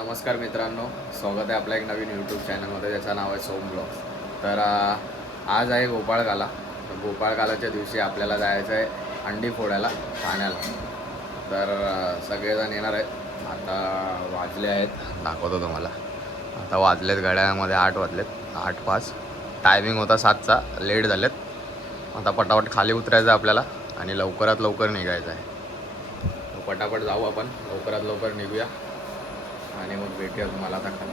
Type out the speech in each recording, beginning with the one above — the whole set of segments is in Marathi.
नमस्कार मित्रांनो, स्वागत आहे आपल्या एक नवीन यूट्यूब चॅनलमध्ये ज्याचं नाव आहे सोम ब्लॉग्स. तर आज आहे गोपाळकाला. गोपाळकालाच्या दिवशी आपल्याला जायचं आहे अंडी फोडायला ठाण्याला. तर सगळेजण येणार आहेत. आता वाजले आहेत, दाखवतो तुम्हाला. आता वाजलेत घड्याळामध्ये 8 वाजलेत, 8:05. टायमिंग होता 7चा, लेट झालेत. आता पटापट खाली उतरायचं आपल्याला आणि लवकरात लवकर निघायचं आहे. पटापट जाऊ आपण, लवकरात लवकर निघूया आणि मग भेटूया तुम्हाला आता खाली.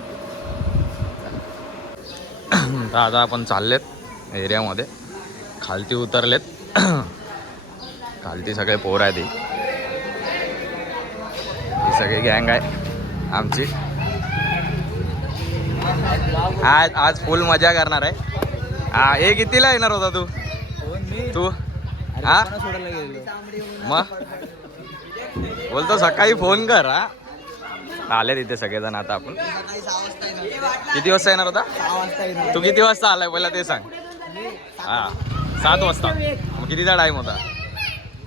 तर आता आपण चाललेत एरियामध्ये, खालती उतरलेत. खालती सगळे पोर आहेत. ही सगळी गँग आहे आमची. आज फुल मजा करणार आहे. हे कितीला येणार होता तू? हा मग बोलतो सकाळी फोन कर. आले तिथे सगळेजण. आता आपण किती वाजता येणार होता? 6 वाजता. तू किती वाजता आलाय पहिला ते सांग. 7 वाजता. मग कितीचा टाइम होता?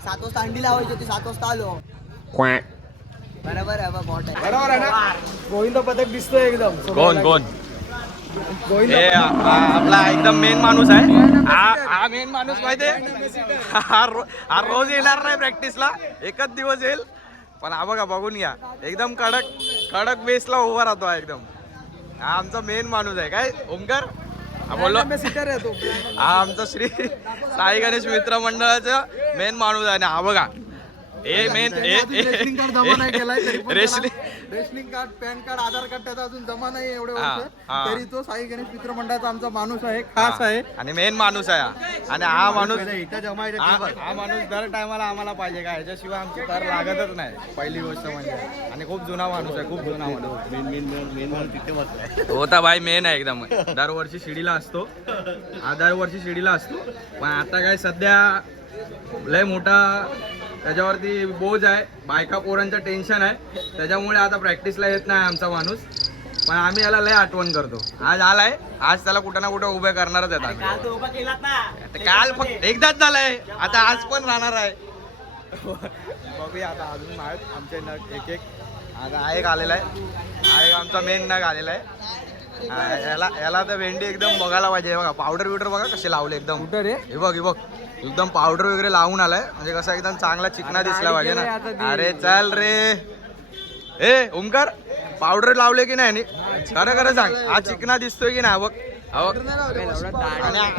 7 वाजता अंडी लावायची होती, 7 वाजता आलो. बरोबर आहे बरोबर आहे ना. गोविंद पथक दिसतोय एकदम. कोण हे आपला एकदम मेन माणूस आहे. हा मेन माणूस माहितीये. हा रोज येणार नाही प्रॅक्टिसला, एकच दिवस येईल. पण हा बघा, बघून घ्या, एकदम कडक बेसला उभा राहतो हा एकदम. हा आमचा मेन माणूस आहे. काय ओमकार बोललो? हा आमचा श्री साई गणेश मित्र मंडळाचा मेन माणूस आहे ना. हा बघा, रेशनिंग कार्ड जमा नाही केलाय तरी रेशनिंग कार्ड, पॅन कार्ड, आधार कार्ड त्याचा अजून जमा नाही एवढे वर्ष, तरी तो साई गणेश मित्र मंडळाचा आमचा माणूस आहे, खास आहे आणि मेन माणूस आहे. आणि हा माणूस दर टायमाला आम्हाला पाहिजे का, ह्याच्याशिवाय आमची तर लागतच नाही. पहिली गोष्ट म्हणजे. आणि खूप जुना माणूस आहे, खूप जुना माणूस. मेन तिथे होता भाई, मेन आहे एकदम. दरवर्षी शिडीला असतो, दरवर्षी शिडीला असतो. पण आता काय सध्या लय मोठा त्याच्यावरती बोज आहे, बायका पोरांचं टेन्शन आहे, त्याच्यामुळे आता प्रॅक्टिसला येत नाही आमचा माणूस. पण आम्ही याला लय आठवण करतो. आज आलाय, आज त्याला कुठं ना कुठं उभे करणारच आहेत. काल फक्त एकदाच झालाय, आता आज पण राहणार आहे. बघूया आता अजून आहेत आमचे नग एक. आता एक आलेला आहे, आमचा मेन नग आलेला आहे. याला तर भेंडी एकदम बघायला पाहिजे. बघा पावडर बिवडर बघा कसे लावले एकदम. हे बघ एकदम पावडर वगैरे लावून आलाय, म्हणजे कसं एकदम चांगला चिकना दिसला पाहिजे ना. अरे चल रे, ए ओमकार, पावडर लावले की नाही? खरं सांग, हा चिकना दिसतोय की नाही? बघ.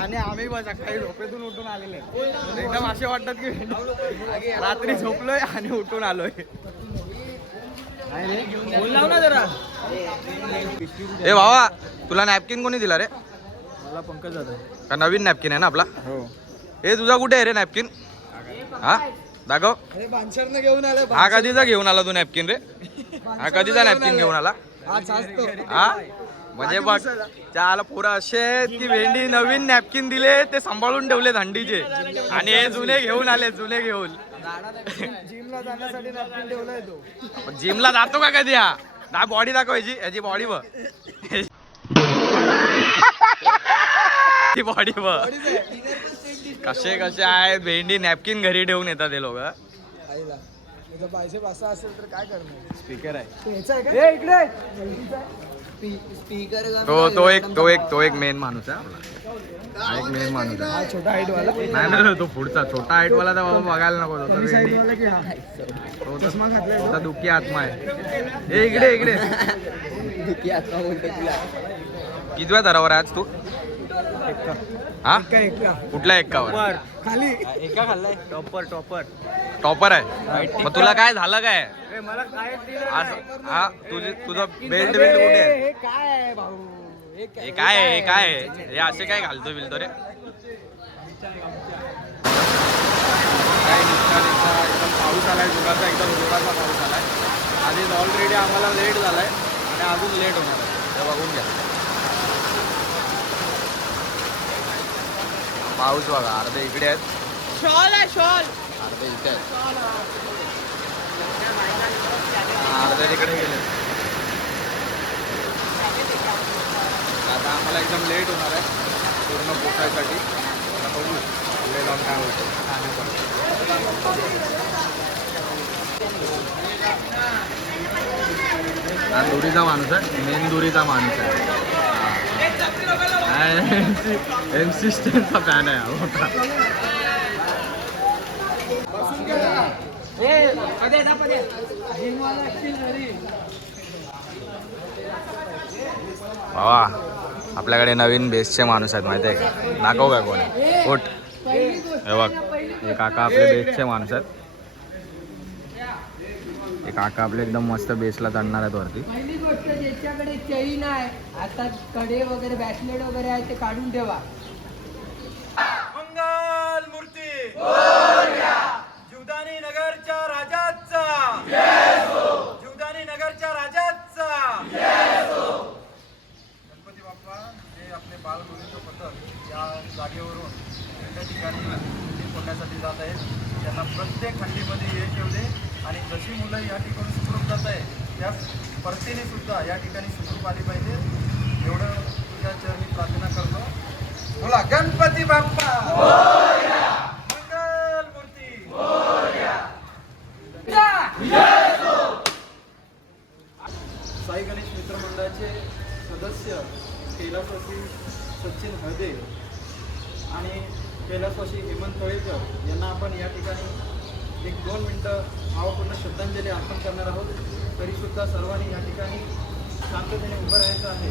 आणि आम्ही सकाळी झोपेतून उठून आलेले, एकदम असे वाटतात की रात्री झोपलोय आणि उठून आलोय. ए भावा, तुला नॅपकिन कोणी दिला रे? मला पंकज जाधव. का नवीन नॅपकिन आहे ना आपला? हो. हे तुझा कुठे आहे रे नॅपकिन? हा दाखव. घेऊन आले. हा कधीचा घेऊन आला तू नॅपकिन रे? हा कधीचा नॅपकिन घेऊन आला? हा म्हणजे बघ, त्याला पुरा असे की भेंडी नवीन नॅपकिन दिले, ते सांभाळून ठेवले थंडीचे, आणि हे जुने घेऊन आले, जुने घेऊन. जिमला जाण्यासाठी नॅपकिन ठेवलाय तो. जिमला जातो का कधी? हा बॉडी दाखवायची, याची बॉडी बघ, बॉडी बघ कसे आहे. भेंडी नॅपकिन घरी ठेवून येतात हे लोक. असेल तर काय करणार? स्पीकर आहे तो एक मेन माणूस आहे. एक मेन माणूस आहे. छोटा हाईट वाला नाही, तो पुढचा छोटा हाईट वाला तर बाबा बघायला नको. तो दुःखी आत्मा आहे. इकडे कितव्या दरावर आज तू? हा कुठल्या एक्कावर? खाली एका खाल्लाय. टॉपर आहे. मग तुला काय झालं काय? मला काय हा तुझं बेल्ट कुठे आहे? हे काय आहे भाऊ? हे काय हे असे काय घालतो बिलतो रे? एकदम पाऊस आलाय, जोराचा, एकदम जोराचा पाऊस आलाय. आधीच ऑलरेडी आम्हाला लेट झालाय आणि अजून लेट होणार आहे. ते बघून घ्या पाऊस बघा. अर्धे इकडे आहेत, अर्धे इथे आहेत, अर्धे तिकडे गेले. आता आम्हाला एकदम लेट होणार आहे पूर्ण पोचायसाठी. बघू पुढे जाऊन काय होतं. हा दुरीचा माणूस आहे, मेन दुरीचा माणूस आहे. MC स्टॅनचा फॅन आहे हा मोठा. बाबा आपल्याकडे नवीन बेसचे माणूस आहेत माहिती आहे का? नागो काय कोण आहे कोट हे बघ, हे काका आपले बेसचे माणूस आहेत. हे काका आपले एकदम मस्त बेसला चढणार आहेत वरती. पहिली गोष्ट ज्याच्याकडे चैन आहे, आता कडे वगैरे बॅसलेट वगैरे आहे ते काढून ठेवा. मंगल मूर्ती जीवदानी नगरच्या राजाचा, जीवदानी नगरच्या राजाचा. गणपती बाप्पा जे आपले बाल गोविंद पथक या जागेवरून त्या ठिकाणी हंडी फोडण्यासाठी जात आहेत, त्यांना प्रत्येक हंडीमध्ये यश येऊ दे आणि जशी मुलं या ठिकाणी सुखरूप जात आहे त्याच परतीने सुद्धा या ठिकाणी सुखरूप आली पाहिजे एवढं तुझ्या चरणी प्रार्थना करतो. बोला गणपती बाप्पा मंगल मूर्ती. साई गणेश मित्र मंडळाचे सदस्य कैलासवासी सचिन हळदे आणि कैलासवासी हेमंत तळेकर यांना आपण या ठिकाणी 1-2 मिनटं भावपूर्ण श्रद्धांजली अर्पण करणार आहोत. तरीसुद्धा सर्वांनी या ठिकाणी शांततेने उभं राहायचं आहे.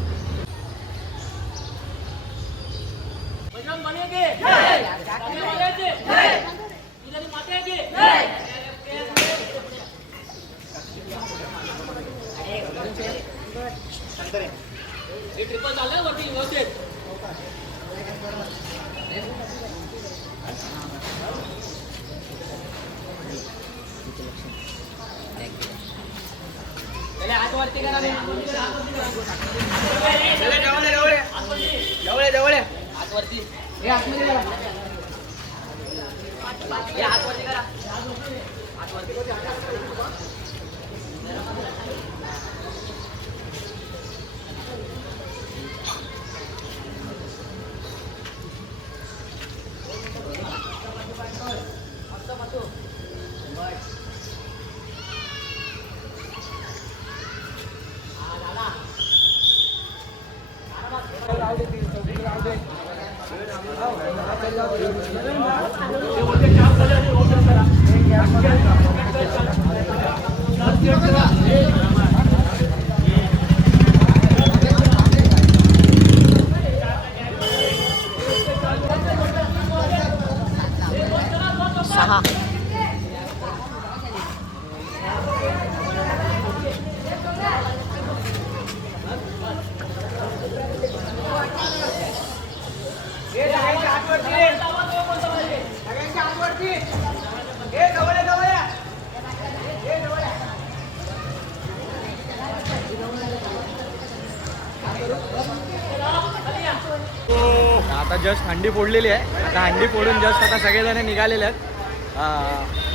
आता जस्ट हंडी फोडलेली आहे. आता हंडी फोडून जस्ट आता सगळेजण निघालेले आहेत.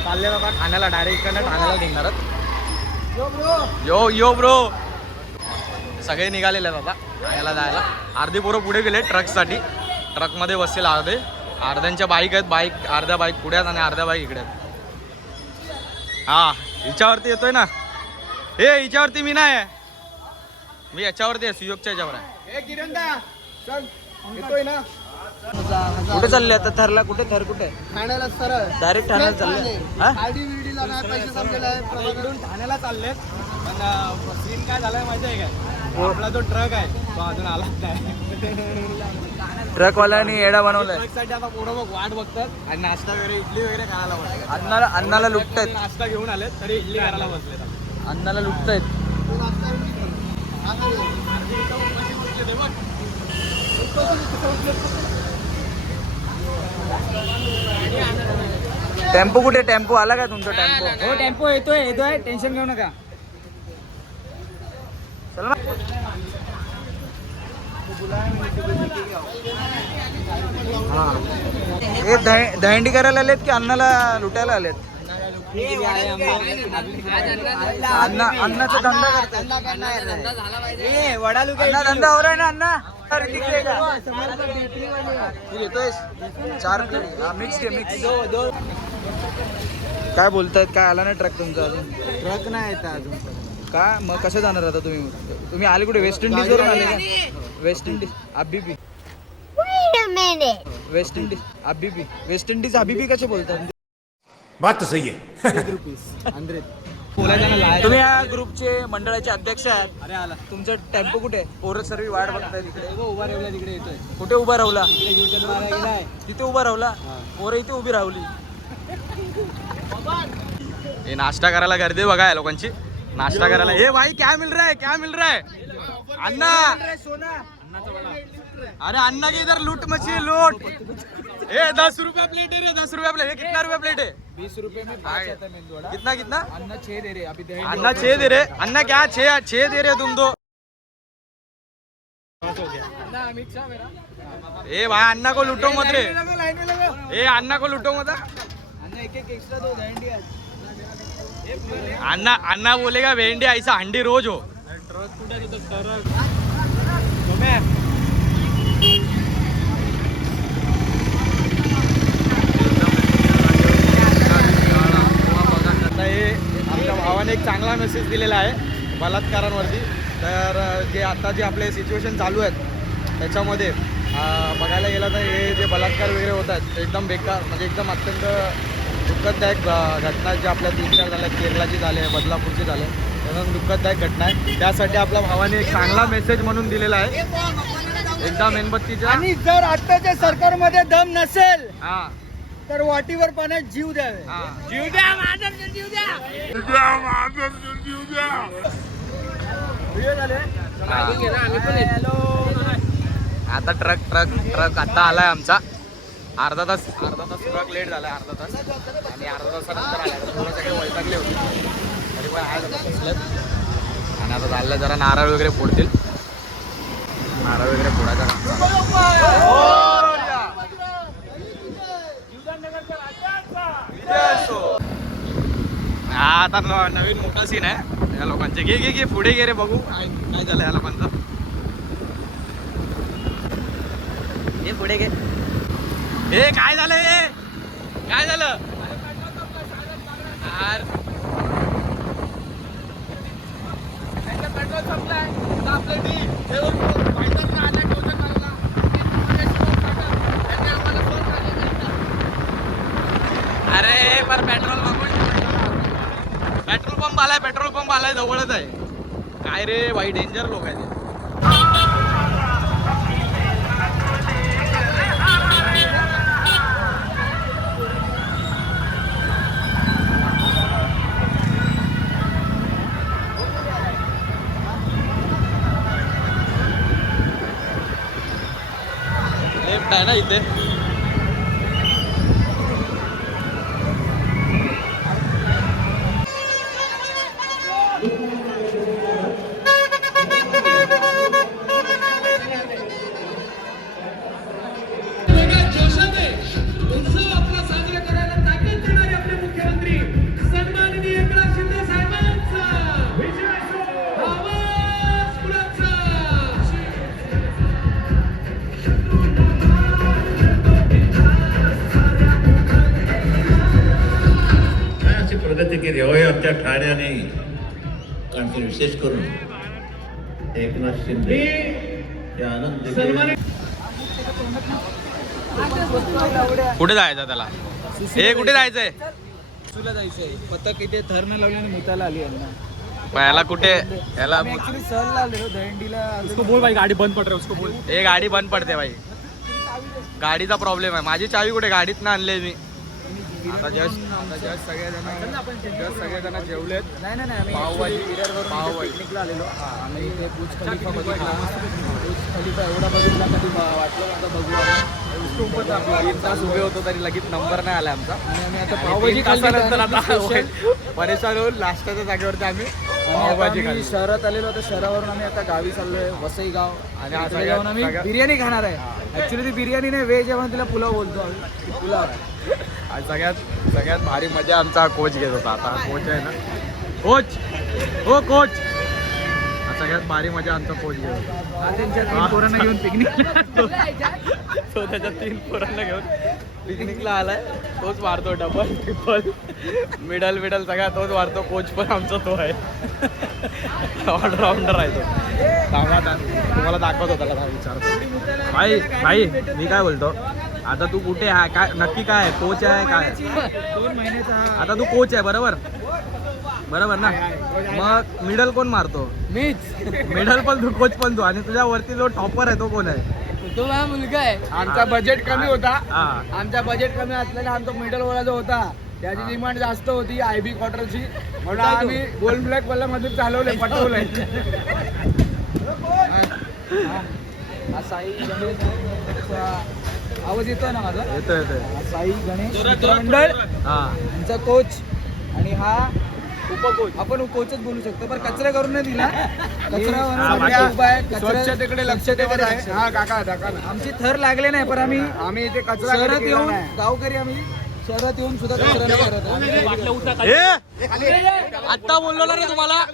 चालले आता ठाण्याला, डायरेक्ट इकडनं ठाण्याला निघणार आहेत. यो ब्रो सगळे निघालेले आहेत आता ठाण्याला जायला. अर्धी पोरं पुढे गेले ट्रकसाठी, ट्रकमध्ये बसतील अर्ध्यांच्या बाईक आहेत. अर्ध्या बाईक पुढे आहेत आणि अर्ध्या बाईक इकडे आहेत. हा हिच्यावरती येतोय ना, हे हिच्यावरती मी नाही आहे, मी याच्यावरती आहे, सुयोगच्या याच्यावर आहे. येतोय ना. कुठे चालले आता? थरला कुठे? थर कुठे? ठाण्याला सरळ डायरेक्ट ठाण्याला चालले. आयडी विडीला नाही पैसे संपलेले आहेत. इकडून ठाण्याला चाललेत. पण सीन काय झालाय माहिती आहे काय? आपला जो ट्रक आहे तो अजून आलाच नाही. ट्रकवाल्याने एडा बनवलाय. ट्रकसाठी आता पोरं बघ वाट बघतात आणि नाश्ता वगैरे, इडली वगैरे खायला बघतात. अन्नाला लुटतायत. नाश्ता घेऊन आलेत तरी इडली करायला बसलेत. अन्नाला लुटतायत. टेम्पो कुठे? टेम्पो आला का तुमचा? टेम्पो हो, टेम्पो येतोय, टेन्शन घेऊ नका. चला हा. हे दहींडी करायला आलेत की अन्नाला लुटायला आलेत? अन्नाचा धंदा करतात. अण्णा धंदा हो रहा है ना अण्णा? येतोय 4 मिक्स घे, मिक्स. काय बोलतायत? काय आला नाही ट्रक तुमचा अजून? ट्रक नाही येत अजून. का मग कसं जाणार आता तुम्ही आले कुठे वेस्ट इंडिज वरून आले का? वेस्ट इंडिज हबीबी वेस्ट इंडिज हबीबी वेस्ट इंडिज हबीबी कसे बोलतात बात तो सही है. तुम्ही या ग्रुपचे मंडळाचे अध्यक्ष आहात. अरे आला तुमचं टेम्पो कुठे पोरं सर्व वाट बघताय तिकडे उभा राहिला तिकडे येतोय कुठे उभा राहुला गेलाय तिथे उभा राहुला पोरं इथे उभी राहुली हे नाश्ता करायला गर्दी बघा या लोकांची नाश्ता करायला हे भाई क्या मिल रहा है अन्ना अरे अन्ना की इधर लूट मची है लूट ए 10 रुपया प्लेट है रे 10 रुपया प्लेट कितना रुपया प्लेट है 20 रुपए में 5 आता है मेंदुवड़ा कितना अन्ना 6 दे रहे अभी दे अन्ना 6 दे रहे अन्ना क्या 6 दे रहे तुम दो ए भाई अन्ना को लूटो मत रे ए अन्ना को लूटो मत अन्ना एक एक्स्ट्रा दो भेंडी अन्ना बोलेगा भेंडी ऐसा हंडी रोज हो आता हे आमच्या भावाने एक चांगला मेसेज दिलेला आहे बलात्कारांवरती तर जे आता जे आपले सिच्युएशन चालू आहेत त्याच्यामध्ये बघायला गेलं तर हे जे बलात्कार वगैरे होत आहेत ते एकदम बेकार म्हणजे एकदम अत्यंत दुःखदायक घटना जे आपल्या 3-4 झाल्या केरळाची झाले बदलापूरची झाले एकदम दुःखदायक घटना आहे त्यासाठी आपल्या भावाने एक चांगला मेसेज म्हणून दिलेला आहे एकदा मेणबत्तीच्या आणि जर आताच्या सरकारमध्ये दम नसेल हां तर वाटीवर पाण्यात जीव द्यावे जीव द्या माझा जीव द्या आता ट्रक आता आलाय आमचा अर्धा तास ट्रक लेट झाला अर्धा तास आणि अर्धा तासानंतर आला थोडं सगळे वैतागले होते तरी पण आहे जरा बसलेत आणि आता चाललं जरा नारळ वगैरे फोडतील नारळ वगैरे फोडायचा हा आता नवीन मोठा सीन आहे या लोकांचे घे पुढे गे रे बघू काय झालं या लोकांचं हे पुढे घे हे काय झालं हे काय झालं पेट्रोल संपलाय अरे पर पेट्रोल पंप आलाय जवळच आहे काय रे भाई डेंजर लोक आहे लेफ्ट आहे ना इथे प्रगती केली होय आमच्या ठाण्याने कारण विशेष करून एकनाथ शिंदे हे आनंद कुठे जायचं त्याला हे कुठे जायचंय तुला जायचंय पतक इथे थर न लावली आणि मुताला आली यांना याला कुठे याला ऍक्च्युली सहलला आलेलो दहिंडीला बोल भाई गाडी बंद पड उसको बोल हे गाडी बंद पडते भाई गाडीचा प्रॉब्लेम आहे माझी चावी कुठे गाडीत ना आणले मी आता जस्ट सगळेजण जेवलेत नाही आम्ही पिकनिकला आलेलो आम्ही इथे बुर्ज खलिफा बघितला बुर्ज खलिफा एवढा बघितला कधी वाटलं आता बघू 3 तास उभे होतो तरी लगेच नंबर नाही आला आमचा आणि आम्ही आता पावभाजी तासानंतर आता परेशान होऊन लास्टच्या जागेवरती आम्ही पावभाजी खाल्ली शहरात आलेलो तर शहरावरून आम्ही आता गावी चाललोय वसई गाव आणि आता जाऊन आम्ही बिर्याणी खाणार आहे ऍक्च्युली ती बिर्याणी नाही व्हेज आहे तिला पुलाव बोलतो आम्ही पुलाव आज सगळ्यात भारी मजा आमचा कोच घेत होता आता कोच आहे ना कोच हो कोच आता सगळ्यात भारी मजा आमचा कोच घेऊन त्यांच्या 3 पोरांना घेऊन पिकनिक तो त्याच्या 3 पोरांना घेऊन पिकनिकला आलाय. तोच मारतो डबल ट्रिपल मिडल सगळ्या तोच मारतो. कोच पण आमचा तो आहे. ऑलराऊंडर आहे तो. सांगा तुम्हाला दाखवतो त्याला विचारतो. भाई मी काय बोलतो, आता तू कुठे आहे, काय नक्की काय आहे, कोच आहे काय? 2 महिन्याचा आता तू कोच आहे बरोबर ना? मग मिडल कोण मारतो? मीच मिडल पण तू, कोच पण तू, आणि तुझ्या वरती जो टॉपर आहे तो कोण आहे? तो माझा मुलगा आहे. आमचा बजेट कमी होता. हा. आमचा बजेट कमी असल्याने आमचा मिडल वाला जो होता त्याची डिमांड जास्त होती IB क्वार्टरची, म्हणून आम्ही गोल्ड ब्लॅक वाला मध्ये चालवलंय, पटवलंय. साई गणेश आवाज येतोय ना माझा? येतोय साई गणेश मंडळ हा. यांचा कोच, आणि हा उपकोच. आपण कोचच बोलू शकतो, पण कचरा करून नाही दिला. स्वच्छतेकडे लक्ष ठेवत आहे. हा काका आमची थर लागले नाही, पण आम्ही इथे कचरा शहरात येऊन गावकरी आम्ही शहरात येऊन सुद्धा कचरा नाही करत. आत्ता बोललो ना रे तुम्हाला.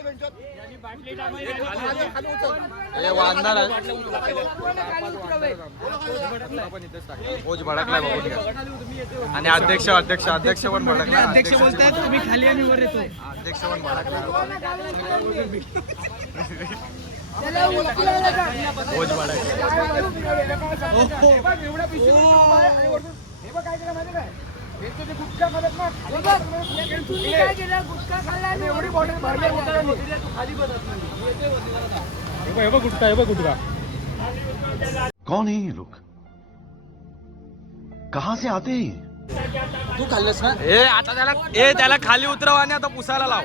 वाजणार कोच भडकलाय बघून घ्या. आणि अध्यक्ष पण भडकला. अध्यक्ष बोलतायत तुम्ही खाली आणि वर येतो. अध्यक्ष पण भडकला. कोच भडकला. कौन है ये लोग, कहाँ से आते हैं? तू खाल्लंस ना? आता त्याला खाली उतरव आणि आता पुसायला लाव.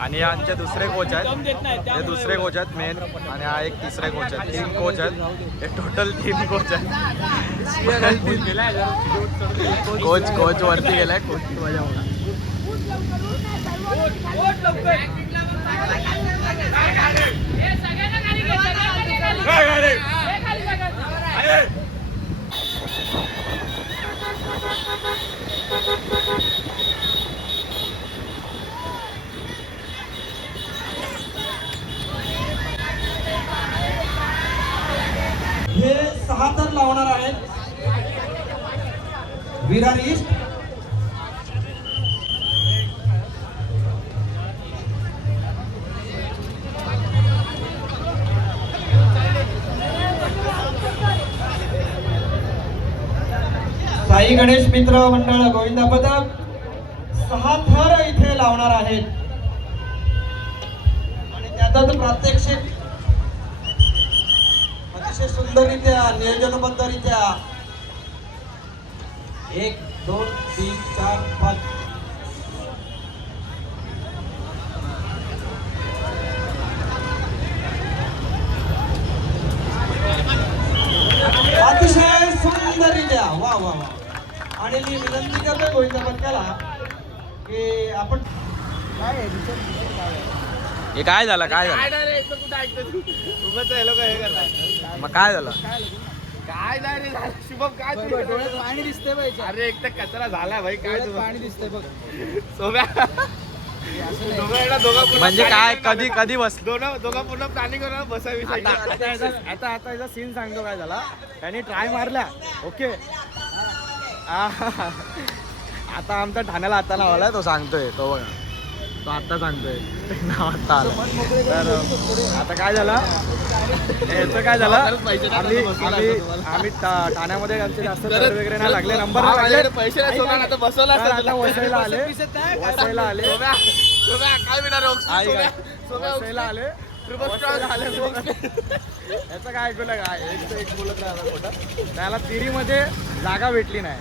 आणि आमचे दुसरे कोच आहेत, हे दुसरे कोच आहेत मेन, आणि हा एक तिसरे कोच आहेत. 3 कोच आहेत, हे टोटल 3 कोच आहेत. कोच वरती गेलाय. कोच माझ्या हे 6 तर लावणार आहेत विरार ईस्ट. साई गणेश मित्र मंडळ गोविंदा पदक 6 थर इथे लावणार आहेत, आणि त्यातच प्रात्यक्षिक अतिशय सुंदररित्या नियोजनबद्धरित्या 1 2 3 4 5 अतिशय सुंदररित्या. वा वा वा. आणि मी विनंती करतोय गोविंदा पथकाला की आपण हे काय झालं मग काय झालं? काय नाही रे झालं. शुभम काय डोळ्यात पाणी दिसतंय बाई. अरे एक तर कचरा झाला भाई. काय पाणी दिसतंय बघ. सोम्या म्हणजे काय, कधी बस दोघा पूर्ण प्लॅनिंग करून बसावी. आता याचा सीन सांगतो काय झाला. त्यांनी ट्राय मारल्या, ओके. आता आमचा ठाण्याला आता लावलाय, तो सांगतोय, तो बघा, तो आता सांगतोय नाव आता आलं. तर आता काय झालं, याचं काय झालं, आम्ही ठाण्यामध्ये आमचे जास्त दर वगैरे नाही लागले, नंबर लागले, पैसे नाही सोडणार. आता बसवला आता वसईला आले, काय विणार वसईला आले. याचं काय ऐकलं काय, एक बोलत राहिला खोटं. त्याला तिरीमध्ये जागा भेटली नाही,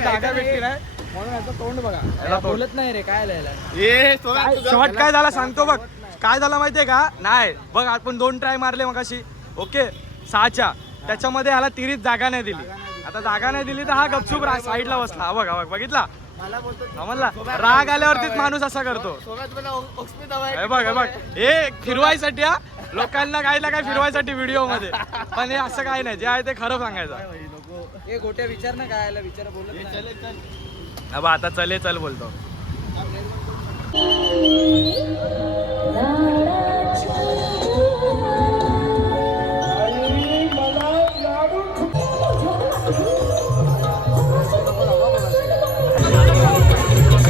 जागा भेटली नाही, म्हणून याचं तोंड बघा, याला बोलत नाही रे. काय लिहायला शॉर्ट काय झाला सांगतो बघ. काय झालं माहितीये का, नाही बघ, आपण 2 ट्राय मारले मगाशी, ओके, 6च्या, त्याच्यामध्ये ह्याला तिरीत जागा नाही दिली. आता जागा नाही दिली तर हा गपचूप साईडला बसला. हा बघ, बघितला, समजला, राग आल्यावरतीच माणूस असा करतो. हे बघ, हे फिरवायसाठी, हा लोकांना काय ना काय फिरवायसाठी व्हिडिओ मध्ये, पण हे असं काय नाही, जे आहे ते खरं सांगायचं. हे गोट्या विचार ना, काय विचार बोलत अब आता चले चल बोलतो.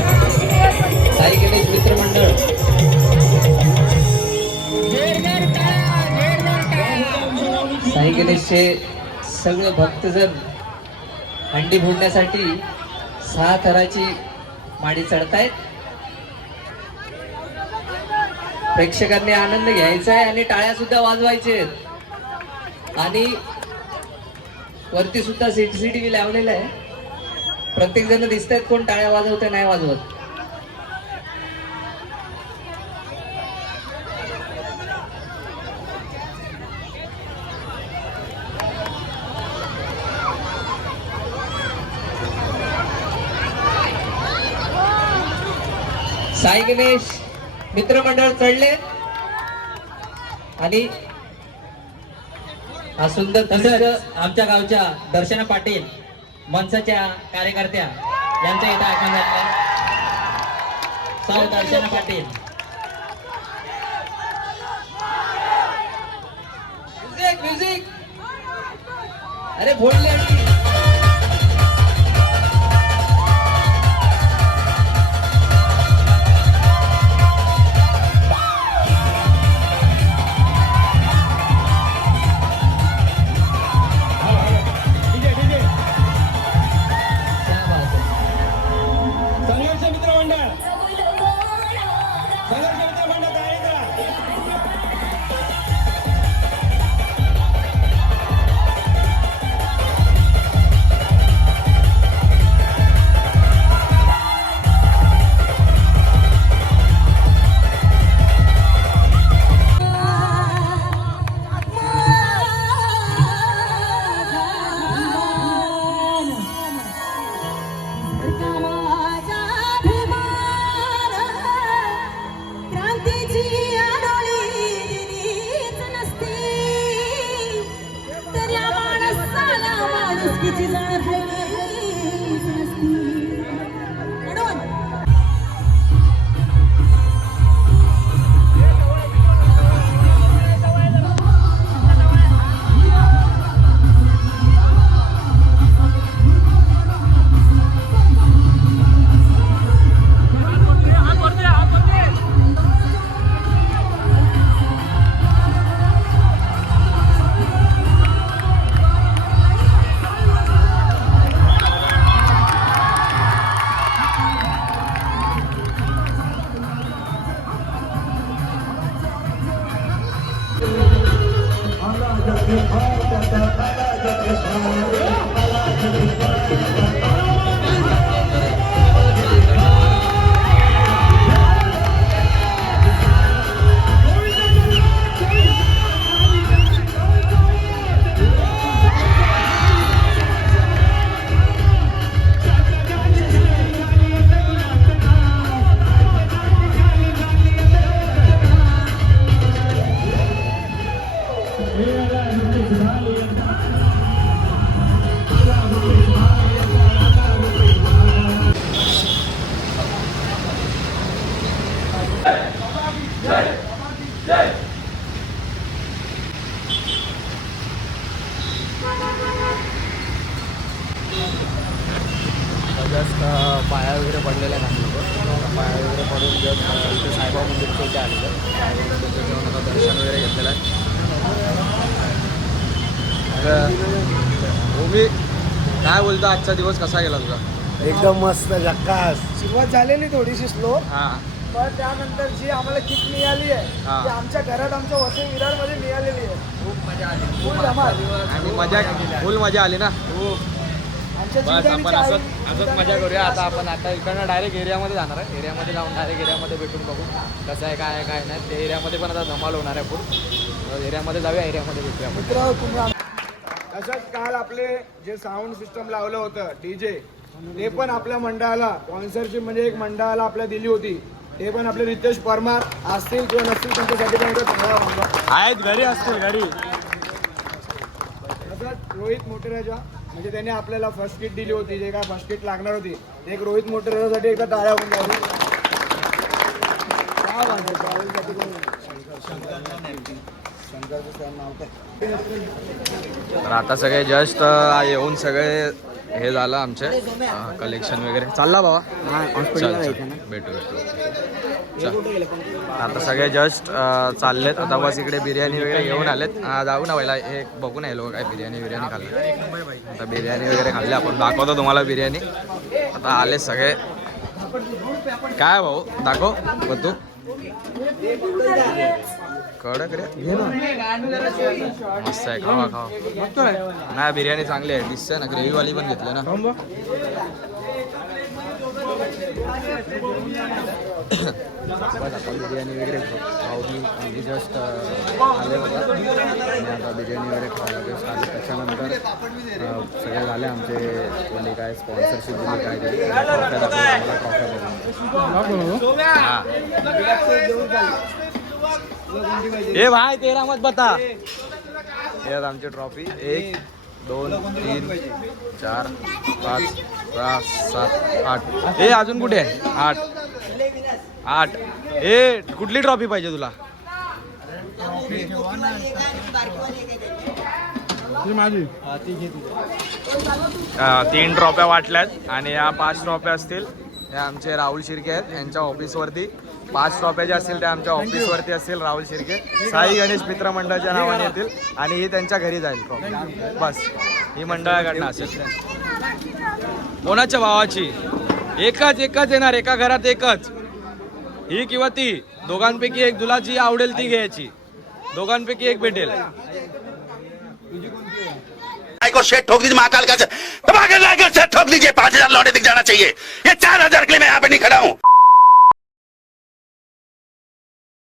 साई गणेश मित्रमंडळ साई गणेशचे सगळे भक्तजन हंडी फोडण्यासाठी 6 थराची माडी चढतायत. प्रेक्षकांनी आनंद घ्यायचा आहे आणि टाळ्या सुद्धा वाजवायचे आहेत. आणि वरती सुद्धा CCTV लावलेला आहे. प्रत्येक जण दिसत आहेत कोण टाळ्या वाजवते नाही वाजवत. साई गणेश मित्रमंडळ चढले आणि हा सुंदर तसंच आमच्या गावच्या दर्शना पाटील मनसाच्या कार्यकर्त्या यांचं इथं आगमन झालं. सौ दर्शना पाटील. म्युझिक म्युझिक अरे फोडले आणि संघर्ष मित्र मंडळ आहे का? जस्ट पाया वगैरे पडलेल्या नाही लोक पाया वगैरे पडून जस्ट इथे साईबाबा मंदिरच्या इथे आलेलं त्याचं जाऊन आता दर्शन वगैरे घेतलेलं आहे. ओमी काय बोलतो आजचा दिवस कसा गेला तुझा? एकदम मस्त झक्कास. सुरुवात झालेली थोडीशी स्लो, हा पण त्यानंतर जी आम्हाला किक मिळाली आहे हा. ती आमच्या घरात आमच्या वसई विरारमध्ये मिळालेली आहे. खूप मजा आली. फुल धमाल. आणि मजा फुल मजा आली ना. आमच्या बस आपण जिंदानीची असंच आई- असंच मजा करूया. आता आपण आता इकडनं डायरेक्ट एरियामध्ये जाणार आहे. एरियामध्ये जाऊन डायरेक्ट एरियामध्ये भेटून बघू कसं आहे काय आहे काय नाही. ते एरियामध्ये पण आता धमाल होणार आहे फुल. एरियामध्ये जाऊया, एरियामध्ये भेटूया आपण. मित्र तुम्ही तसंच काल आपले जे साऊंड सिस्टम लावलं होतं DJ ते पण आपल्या मंडळाला स्पॉन्सरशिप म्हणजे एक मंडळाला आपल्या दिली होती. ते पण आपले रितेश परमार असतील किंवा नसतील त्यांच्यासाठी पण एकदा चांगला मानवा. आहेत घरी असतील घरी. तसंच रोहित मोटेराजा म्हणजे त्यांनी आपल्याला फर्स्ट किट दिली होती, जे काय फर्स्ट किट लागणार होती, ते एक रोहित मोटरसाठी एकदा टाळ्या होऊन जाईल. काय वाटतं ट्रॅव्हलसाठी कोण? शंकरचं सर नाव काय? तर आता सगळे जस्ट येऊन सगळे हे झालं आमचे कलेक्शन वगैरे चालला बाबा. चल, भेटू आता सगळे जस्ट चाललेत. आता बस इकडे बिर्याणी वगैरे घेऊन आलेत. जाऊ ना पहिला एक बघून आहे लोक काय बिर्याणी खाल्लं. आता बिर्याणी वगैरे खाल्ली, आपण दाखवतो तुम्हाला बिर्याणी. आता आले सगळे. काय भाऊ दाखव बघू कडक रे, मस्त आहे. खावा खावा. नाही बिर्याणी चांगली आहे, दिसते ना. ग्रेव्हीवाली पण घेतली ना. बस आता बिर्याणी वगैरे खाऊ जस्ट आले होता आणि आता बिर्याणी वगैरे खायला जस्ट आले. त्याच्यानंतर सगळे झाले आमचे म्हणजे काय स्पॉन्सरशिप दिली काय दिली ए भाई तेरा मत बता. हे आमची ट्रॉफी 1 2 3 4 5 6 7 8. हे अजून कुठे आहे? 8. ए कुठली ट्रॉफी पाहिजे तुला? माझी 3 ट्रॉफ्या वाटल्यात आणि या 5 ट्रॉफ्या असतील. हे आमचे राहुल शिर्के आहेत, यांच्या ऑफिसवरती 5 ट्रॉफ्या ज्या असतील त्या आमच्या ऑफिसवरती असतील. राहुल शिर्के साई गणेश मित्र मंडळाच्या नावाने येतील आणि ही त्यांच्या घरी जाईल ट्रॉफी. बस ही मंडळाकडनं असेल. कोणाच्या भावाची? एकच येणार, एका घरात एकच. ही किंवा ती, दोघांपैकी एक. तुला जी आवडेल ती घ्यायची, दोघांपैकी एक भेटेल. को सेट ठोक दीजिए, महाकाल का सेट ठोक दीजिए. 5,000 लौटे दिख जाना चाहिए. ये 4,000 के लिए मैं यहाँ पे नहीं खड़ा हूँ.